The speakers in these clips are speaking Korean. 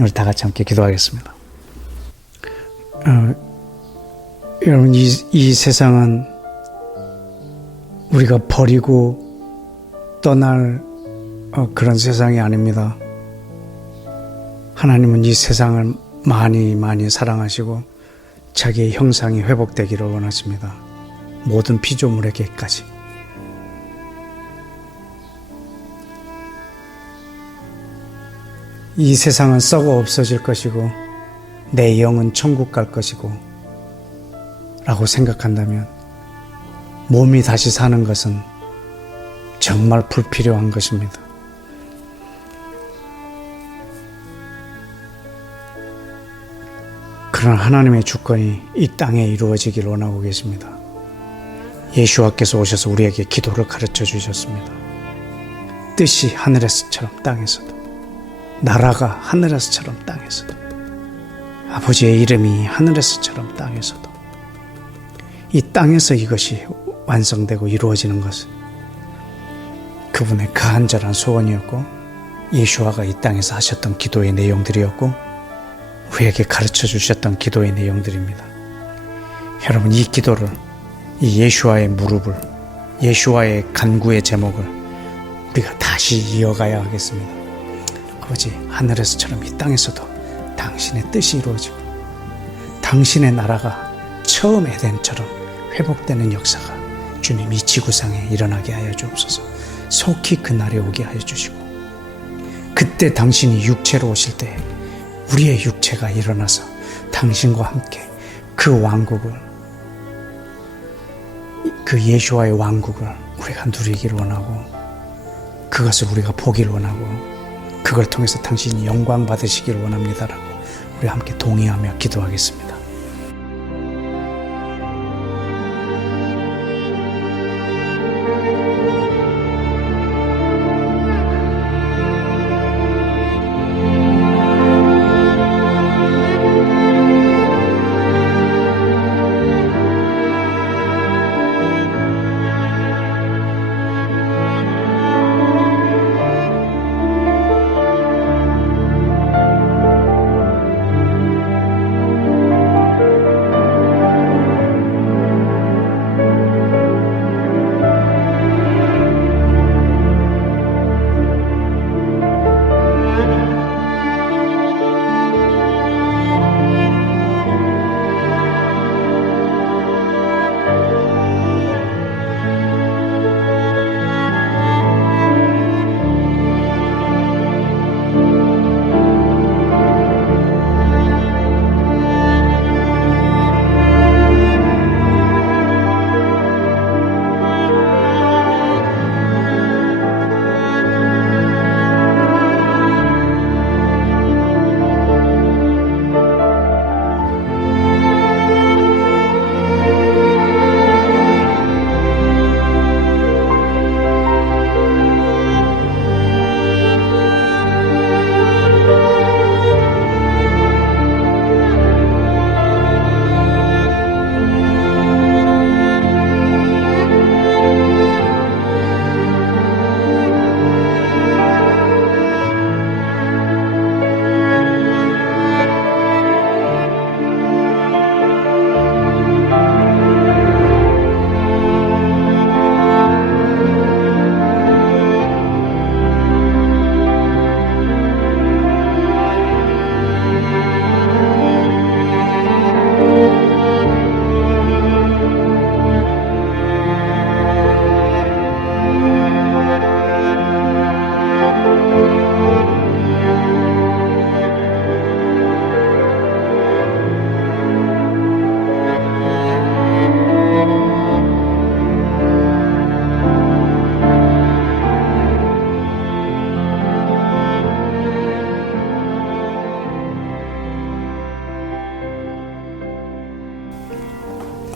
우리 다 같이 함께 기도하겠습니다. 여러분, 이 세상은 우리가 버리고 떠날 그런 세상이 아닙니다. 하나님은 이 세상을 많이 사랑하시고 자기의 형상이 회복되기를 원하십니다. 모든 피조물에게까지. 이 세상은 썩어 없어질 것이고 내 영은 천국 갈 것이고 라고 생각한다면 몸이 다시 사는 것은 정말 불필요한 것입니다. 그러나 하나님의 주권이 이 땅에 이루어지기를 원하고 계십니다. 예수와께서 오셔서 우리에게 기도를 가르쳐 주셨습니다. 뜻이 하늘에서처럼 땅에서도, 나라가 하늘에서처럼 땅에서도, 아버지의 이름이 하늘에서처럼 땅에서도, 이 땅에서 이것이 완성되고 이루어지는 것은 그분의 간절한 소원이었고 예수와가 이 땅에서 하셨던 기도의 내용들이었고 우리에게 가르쳐 주셨던 기도의 내용들입니다. 여러분, 이 기도를, 이 예수와의 무릎을, 예수와의 간구의 제목을 우리가 다시 이어가야 하겠습니다. 아버지, 하늘에서처럼 이 땅에서도 당신의 뜻이 이루어지고 당신의 나라가 처음 에덴처럼 회복되는 역사가 주님 이 지구상에 일어나게 하여 주옵소서. 속히 그날이 오게 하여 주시고 그때 당신이 육체로 오실 때 우리의 육체가 일어나서 당신과 함께 그 왕국을, 그 예수와의 왕국을 우리가 누리기를 원하고 그것을 우리가 보기를 원하고 그걸 통해서 당신이 영광 받으시기를 원합니다라고 우리 함께 동의하며 기도하겠습니다.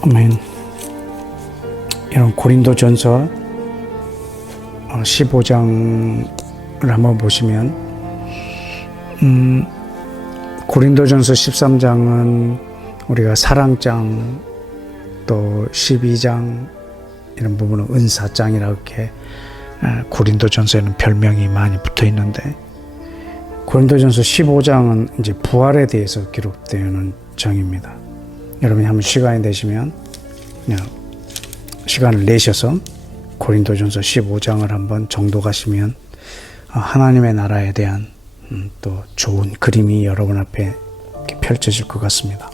아멘. 여러분, 고린도전서 15장을 한번 보시면 고린도전서 13장은 우리가 사랑장, 또 12장 이런 부분은 은사장이라고 이렇게 고린도전서에는 별명이 많이 붙어 있는데 고린도전서 15장은 이제 부활에 대해서 기록되는 장입니다. 여러분이 한번 시간이 되시면 그냥 시간을 내셔서 고린도전서 15장을 한번 정독하시면 하나님의 나라에 대한 또 좋은 그림이 여러분 앞에 펼쳐질 것 같습니다.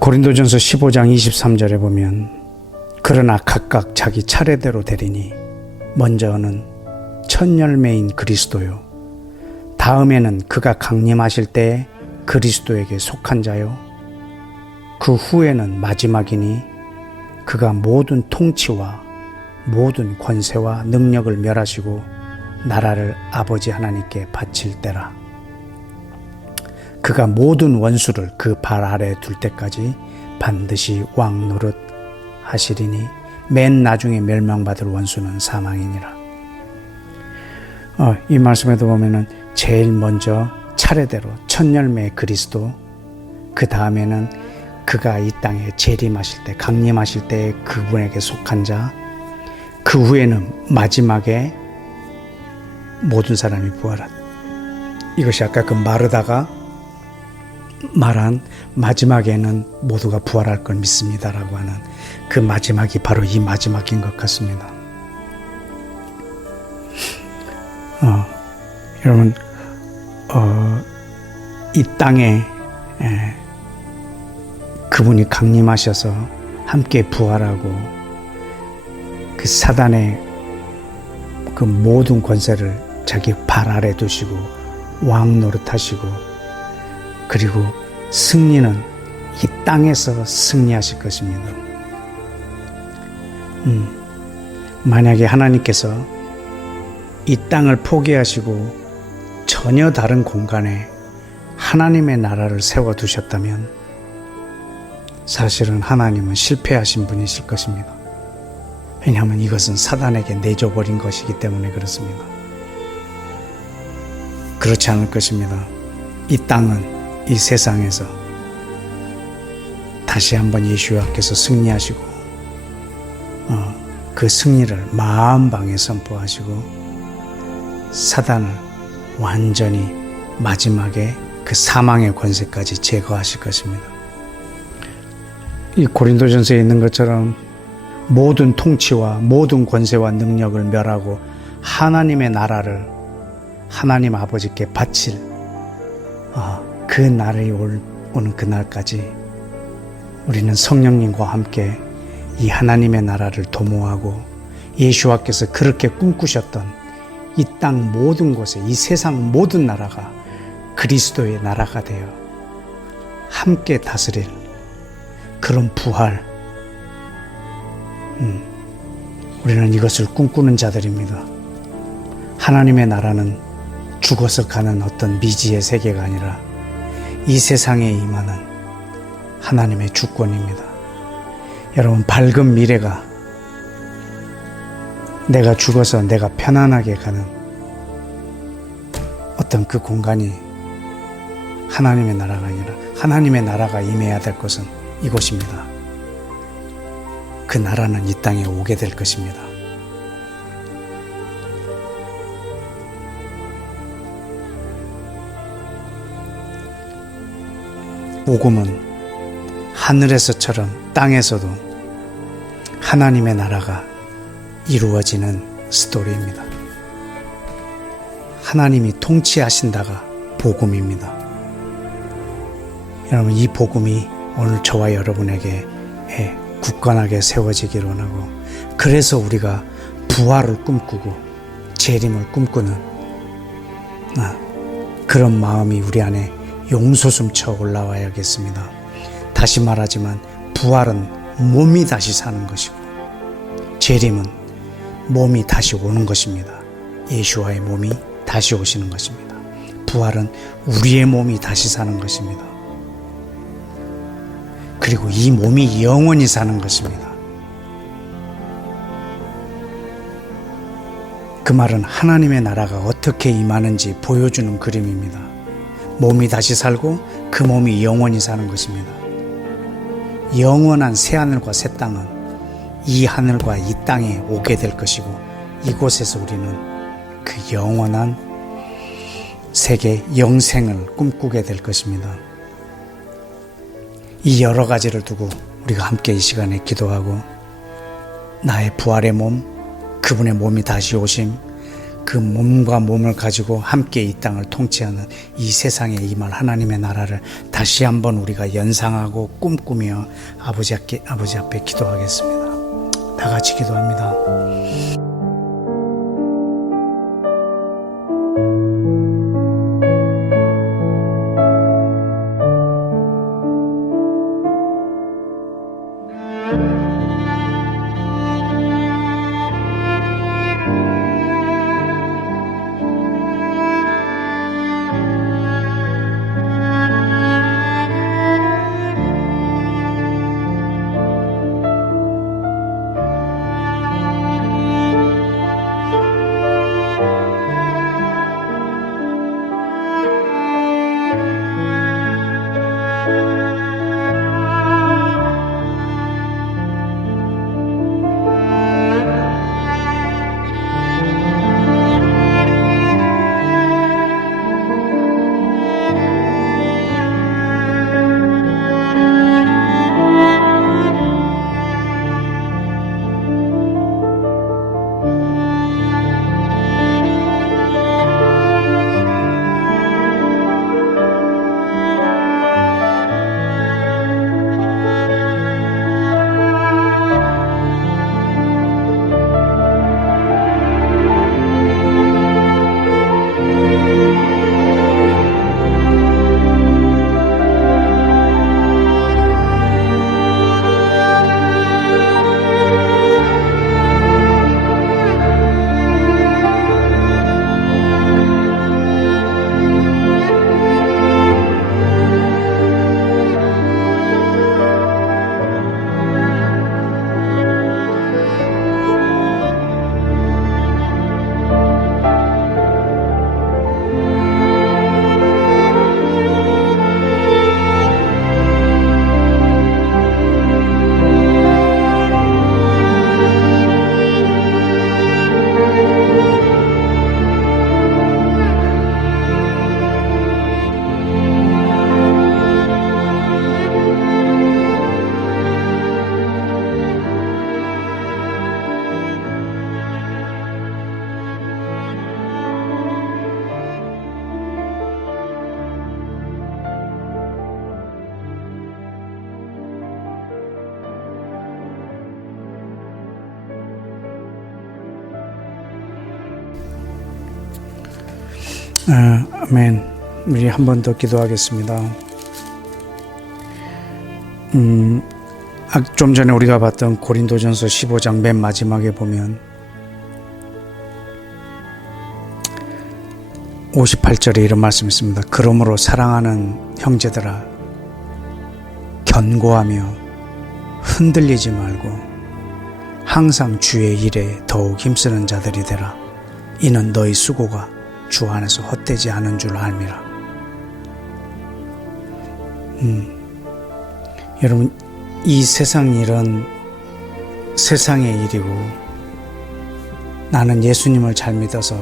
고린도전서 15장 23절에 보면 그러나 각각 자기 차례대로 되리니 먼저는 첫 열매인 그리스도요 다음에는 그가 강림하실 때에 그리스도에게 속한 자요 그 후에는 마지막이니 그가 모든 통치와 모든 권세와 능력을 멸하시고 나라를 아버지 하나님께 바칠 때라. 그가 모든 원수를 그 발 아래에 둘 때까지 반드시 왕 노릇 하시리니 맨 나중에 멸망받을 원수는 사망이니라. 이 말씀에도 보면은 제일 먼저 차례대로 첫 열매 그리스도, 그 다음에는 그가 이 땅에 재림하실 때, 강림하실 때 그분에게 속한 자, 그 후에는 마지막에 모든 사람이 부활한. 이것이 아까 그 마르다가 말한 마지막에는 모두가 부활할 걸 믿습니다라고 하는 그 마지막이 바로 이 마지막인 것 같습니다. 여러분, 이 땅에 그분이 강림하셔서 함께 부활하고 그 사단의 그 모든 권세를 자기 발 아래 두시고 왕 노릇하시고 그리고 승리는 이 땅에서 승리하실 것입니다. 만약에 하나님께서 이 땅을 포기하시고 전혀 다른 공간에 하나님의 나라를 세워두셨다면 사실은 하나님은 실패하신 분이실 것입니다. 왜냐하면 이것은 사단에게 내줘버린 것이기 때문에 그렇습니다. 그렇지 않을 것입니다. 이 땅은 이 세상에서 다시 한번 예수와께서 승리하시고 그 승리를 마음방에 선포하시고 사단을 완전히 마지막에 그 사망의 권세까지 제거하실 것입니다. 이 고린도전서에 있는 것처럼 모든 통치와 모든 권세와 능력을 멸하고 하나님의 나라를 하나님 아버지께 바칠 그 날이 오는 그날까지 우리는 성령님과 함께 이 하나님의 나라를 도모하고 예수와께서 그렇게 꿈꾸셨던 이 땅 모든 곳에 이 세상 모든 나라가 그리스도의 나라가 되어 함께 다스릴 그런 부활, 우리는 이것을 꿈꾸는 자들입니다. 하나님의 나라는 죽어서 가는 어떤 미지의 세계가 아니라 이 세상에 임하는 하나님의 주권입니다. 여러분, 밝은 미래가 내가 죽어서 내가 편안하게 가는 어떤 그 공간이 하나님의 나라가 아니라 하나님의 나라가 임해야 될 것은 이곳입니다. 그 나라는 이 땅에 오게 될 것입니다. 복음은 하늘에서처럼 땅에서도 하나님의 나라가 이루어지는 스토리입니다. 하나님이 통치하신다가 복음입니다. 여러분, 이 복음이 오늘 저와 여러분에게 굳건하게 세워지기를 원하고, 그래서 우리가 부활을 꿈꾸고 재림을 꿈꾸는 그런 마음이 우리 안에 용솟음쳐 올라와야겠습니다. 다시 말하지만 부활은 몸이 다시 사는 것이고 재림은 몸이 다시 오는 것입니다. 예수와의 몸이 다시 오시는 것입니다. 부활은 우리의 몸이 다시 사는 것입니다. 그리고 이 몸이 영원히 사는 것입니다. 그 말은 하나님의 나라가 어떻게 임하는지 보여주는 그림입니다. 몸이 다시 살고 그 몸이 영원히 사는 것입니다. 영원한 새하늘과 새 땅은 이 하늘과 이 땅에 오게 될 것이고, 이곳에서 우리는 그 영원한 세계 영생을 꿈꾸게 될 것입니다. 이 여러 가지를 두고 우리가 함께 이 시간에 기도하고 나의 부활의 몸, 그분의 몸이 다시 오심, 그 몸과 몸을 가지고 함께 이 땅을 통치하는 이 세상에 임할 하나님의 나라를 다시 한번 우리가 연상하고 꿈꾸며 아버지 앞에 기도하겠습니다. 다 같이 기도합니다. 아멘. 우리 한 번 더 기도하겠습니다. 좀 전에 우리가 봤던 고린도전서 15장 맨 마지막에 보면 58절에 이런 말씀이 있습니다. 그러므로 사랑하는 형제들아, 견고하며 흔들리지 말고 항상 주의 일에 더욱 힘쓰는 자들이 되라. 이는 너희 수고가 주 안에서 헛되지 않은 줄 알미라. 여러분, 이 세상 일은 세상의 일이고 나는 예수님을 잘 믿어서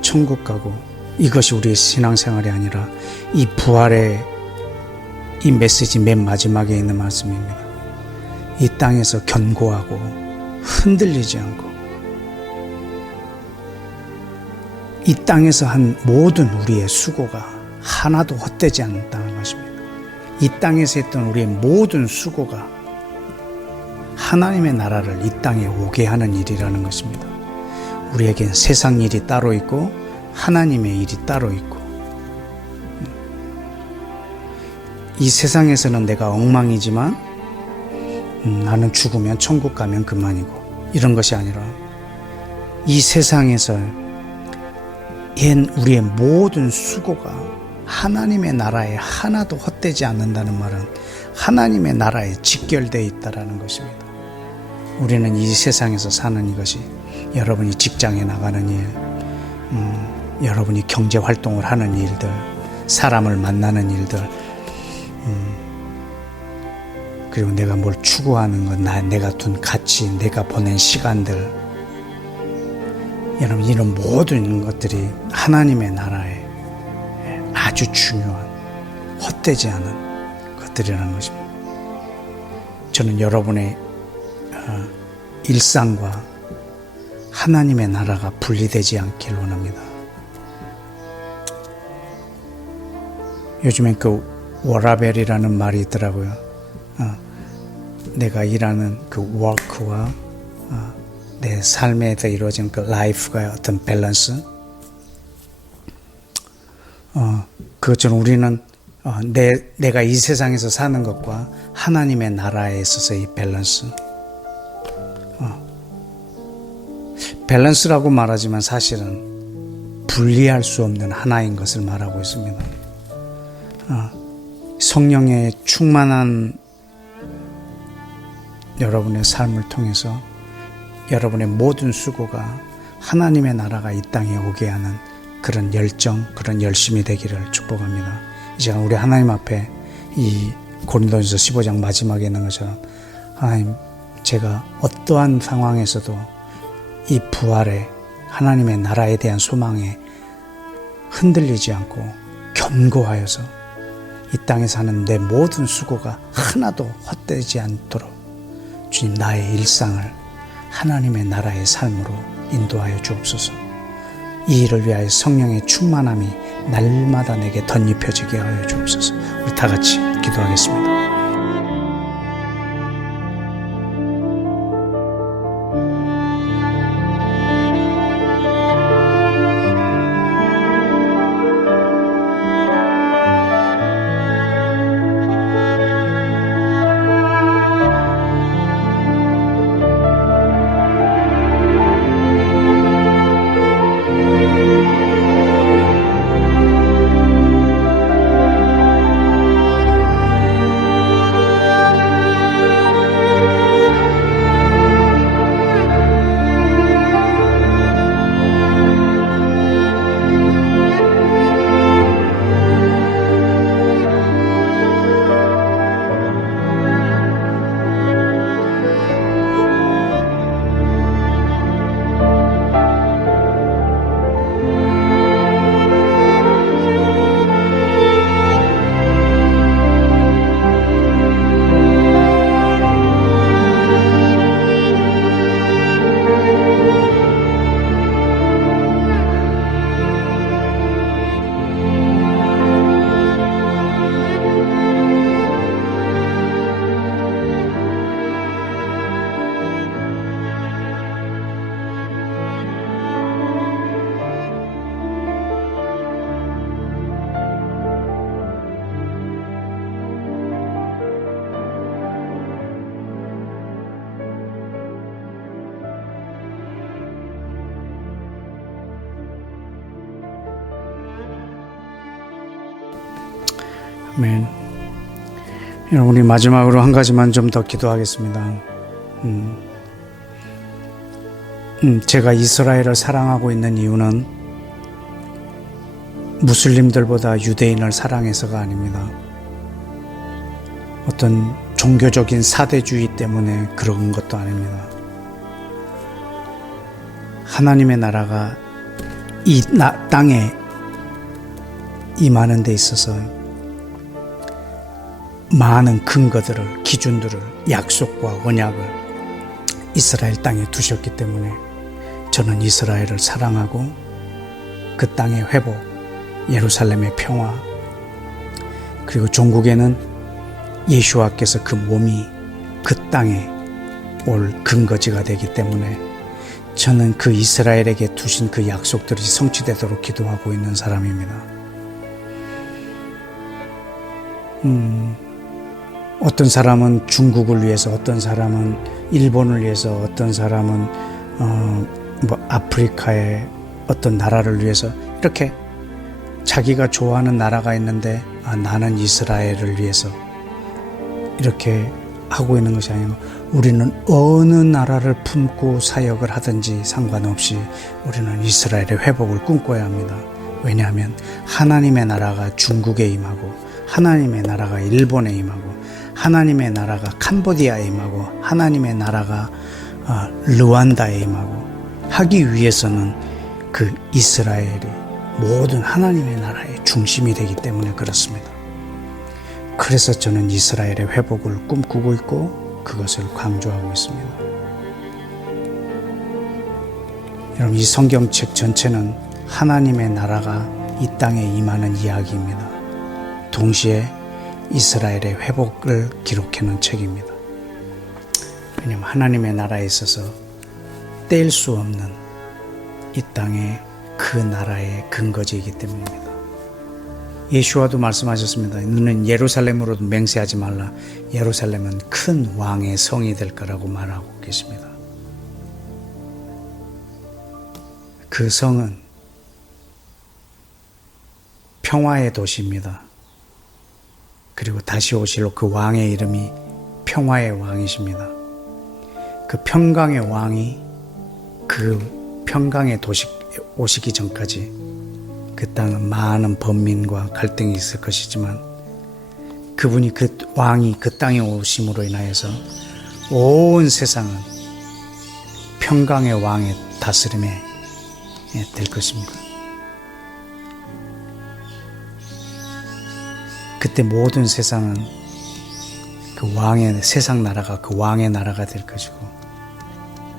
천국 가고 이것이 우리의 신앙생활이 아니라 이 부활의 이 메시지 맨 마지막에 있는 말씀입니다. 이 땅에서 견고하고 흔들리지 않고 이 땅에서 한 모든 우리의 수고가 하나도 헛되지 않는다는 것입니다. 이 땅에서 했던 우리의 모든 수고가 하나님의 나라를 이 땅에 오게 하는 일이라는 것입니다. 우리에겐 세상 일이 따로 있고 하나님의 일이 따로 있고, 이 세상에서는 내가 엉망이지만 나는 죽으면 천국 가면 그만이고, 이런 것이 아니라 이 세상에서 우리의 모든 수고가 하나님의 나라에 하나도 헛되지 않는다는 말은 하나님의 나라에 직결되어 있다는 것입니다. 우리는 이 세상에서 사는 이것이 여러분이 직장에 나가는 일, 여러분이 경제 활동을 하는 일들, 사람을 만나는 일들, 그리고 내가 뭘 추구하는 것, 내가 둔 가치, 내가 보낸 시간들, 여러분, 이런 모든 것들이 하나님의 나라에 아주 중요한 헛되지 않은 것들이라는 것입니다. 저는 여러분의 일상과 하나님의 나라가 분리되지 않길 원합니다. 요즘엔 그 워라벨이라는 말이 있더라고요. 내가 일하는 그 워크와 내 삶에서 이루어진 그 라이프가 어떤 밸런스, 그것처럼 우리는 내가 이 세상에서 사는 것과 하나님의 나라에 있어서 이 밸런스, 밸런스라고 말하지만 사실은 분리할 수 없는 하나인 것을 말하고 있습니다. 성령의 충만한 여러분의 삶을 통해서 여러분의 모든 수고가 하나님의 나라가 이 땅에 오게 하는 그런 열정, 그런 열심이 되기를 축복합니다. 이 시간 우리 하나님 앞에 이 고린도전서 15장 마지막에 있는 것처럼, 하나님, 제가 어떠한 상황에서도 이 부활에, 하나님의 나라에 대한 소망에 흔들리지 않고 견고하여서 이 땅에 사는 내 모든 수고가 하나도 헛되지 않도록 주님, 나의 일상을 하나님의 나라의 삶으로 인도하여 주옵소서. 이 일을 위하여 성령의 충만함이 날마다 내게 덧입혀지게 하여 주옵소서. 우리 다 같이 기도하겠습니다. 아멘. 여러분, 우리 마지막으로 한 가지만 좀 더 기도하겠습니다. 제가 이스라엘을 사랑하고 있는 이유는 무슬림들보다 유대인을 사랑해서가 아닙니다. 어떤 종교적인 사대주의 때문에 그런 것도 아닙니다. 하나님의 나라가 이 땅에 임하는 데 있어서 많은 근거들을, 기준들을, 약속과 언약을 이스라엘 땅에 두셨기 때문에 저는 이스라엘을 사랑하고 그 땅의 회복, 예루살렘의 평화, 그리고 종국에는 예수와께서 그 몸이 그 땅에 올 근거지가 되기 때문에 저는 그 이스라엘에게 두신 그 약속들이 성취되도록 기도하고 있는 사람입니다. 어떤 사람은 중국을 위해서, 어떤 사람은 일본을 위해서, 어떤 사람은 아프리카의 어떤 나라를 위해서 이렇게 자기가 좋아하는 나라가 있는데 나는 이스라엘을 위해서 이렇게 하고 있는 것이 아니고, 우리는 어느 나라를 품고 사역을 하든지 상관없이 우리는 이스라엘의 회복을 꿈꿔야 합니다. 왜냐하면 하나님의 나라가 중국에 임하고, 하나님의 나라가 일본에 임하고, 하나님의 나라가 캄보디아에 임하고, 하나님의 나라가 르완다에 임하고, 하기 위해서는 그 이스라엘이 모든 하나님의 나라의 중심이 되기 때문에 그렇습니다. 그래서 저는 이스라엘의 회복을 꿈꾸고 있고 그것을 강조하고 있습니다. 여러분, 이 성경책 전체는 하나님의 나라가 이 땅에 임하는 이야기입니다. 동시에 이스라엘의 회복을 기록해놓은 책입니다. 왜냐하면 하나님의 나라에 있어서 뗄 수 없는 이 땅의 그 나라의 근거지이기 때문입니다. 예수와도 말씀하셨습니다. 너는 예루살렘으로도 맹세하지 말라. 예루살렘은 큰 왕의 성이 될 거라고 말하고 계십니다. 그 성은 평화의 도시입니다. 그리고 다시 오실 그 왕의 이름이 평화의 왕이십니다. 그 평강의 왕이 그 평강의 도시 오시기 전까지 그 땅은 많은 번민과 갈등이 있을 것이지만 그분이 그 왕이 그 땅에 오심으로 인하여서 온 세상은 평강의 왕의 다스림에 될 것입니다. 그때 모든 세상은 그 왕의 세상 나라가 그 왕의 나라가 될 것이고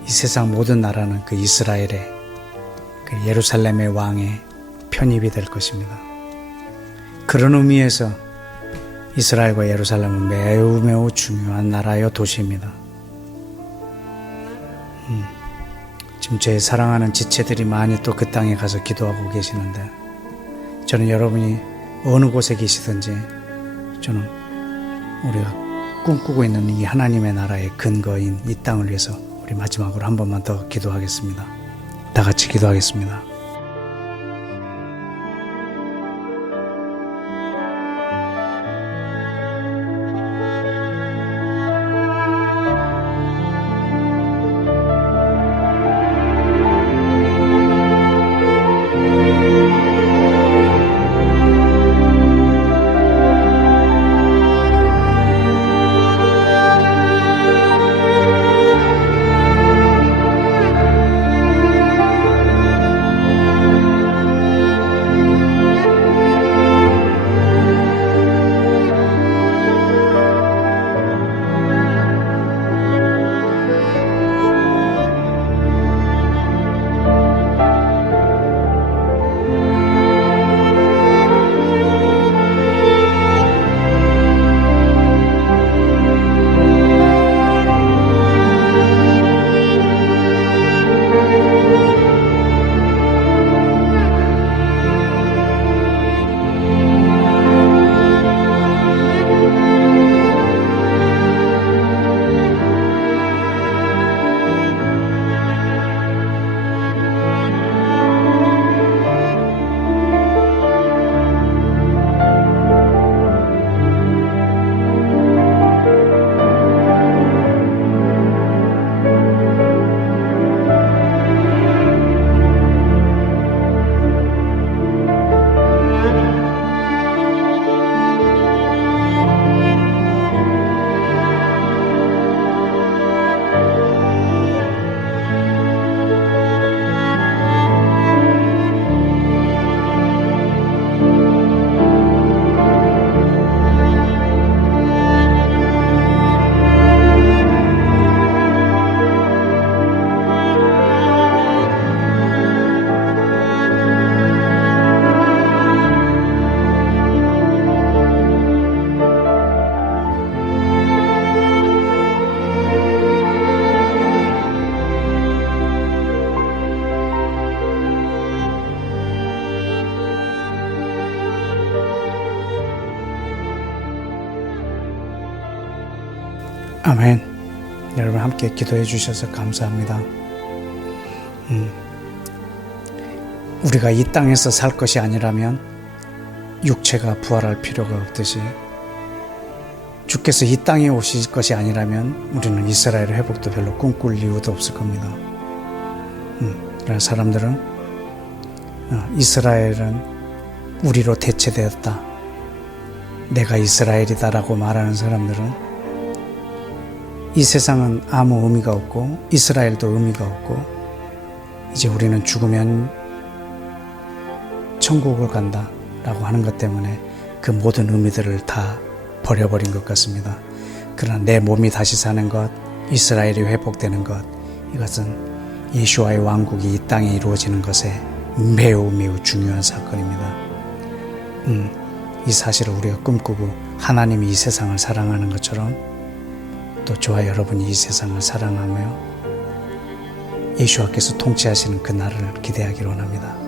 이 세상 모든 나라는 그 이스라엘의 그 예루살렘의 왕의 편입이 될 것입니다. 그런 의미에서 이스라엘과 예루살렘은 매우 매우 중요한 나라요 도시입니다. 지금 제 사랑하는 지체들이 많이 또 그 땅에 가서 기도하고 계시는데 저는 여러분이 어느 곳에 계시든지 저는 우리가 꿈꾸고 있는 이 하나님의 나라의 근거인 이 땅을 위해서 우리 마지막으로 한 번만 더 기도하겠습니다. 다 같이 기도하겠습니다. 아멘. 여러분 함께 기도해 주셔서 감사합니다. 우리가 이 땅에서 살 것이 아니라면 육체가 부활할 필요가 없듯이 주께서 이 땅에 오실 것이 아니라면 우리는 이스라엘의 회복도 별로 꿈꿀 이유도 없을 겁니다. 그러나 사람들은 이스라엘은 우리로 대체되었다, 내가 이스라엘이다라고 말하는 사람들은 이 세상은 아무 의미가 없고 이스라엘도 의미가 없고 이제 우리는 죽으면 천국을 간다 라고 하는 것 때문에 그 모든 의미들을 다 버려버린 것 같습니다. 그러나 내 몸이 다시 사는 것, 이스라엘이 회복되는 것, 이것은 예수와의 왕국이 이 땅에 이루어지는 것에 매우 중요한 사건입니다. 이 사실을 우리가 꿈꾸고 하나님이 이 세상을 사랑하는 것처럼 또 저와 여러분이 이 세상을 사랑하며 예수와께서 통치하시는 그 날을 기대하기를 원합니다.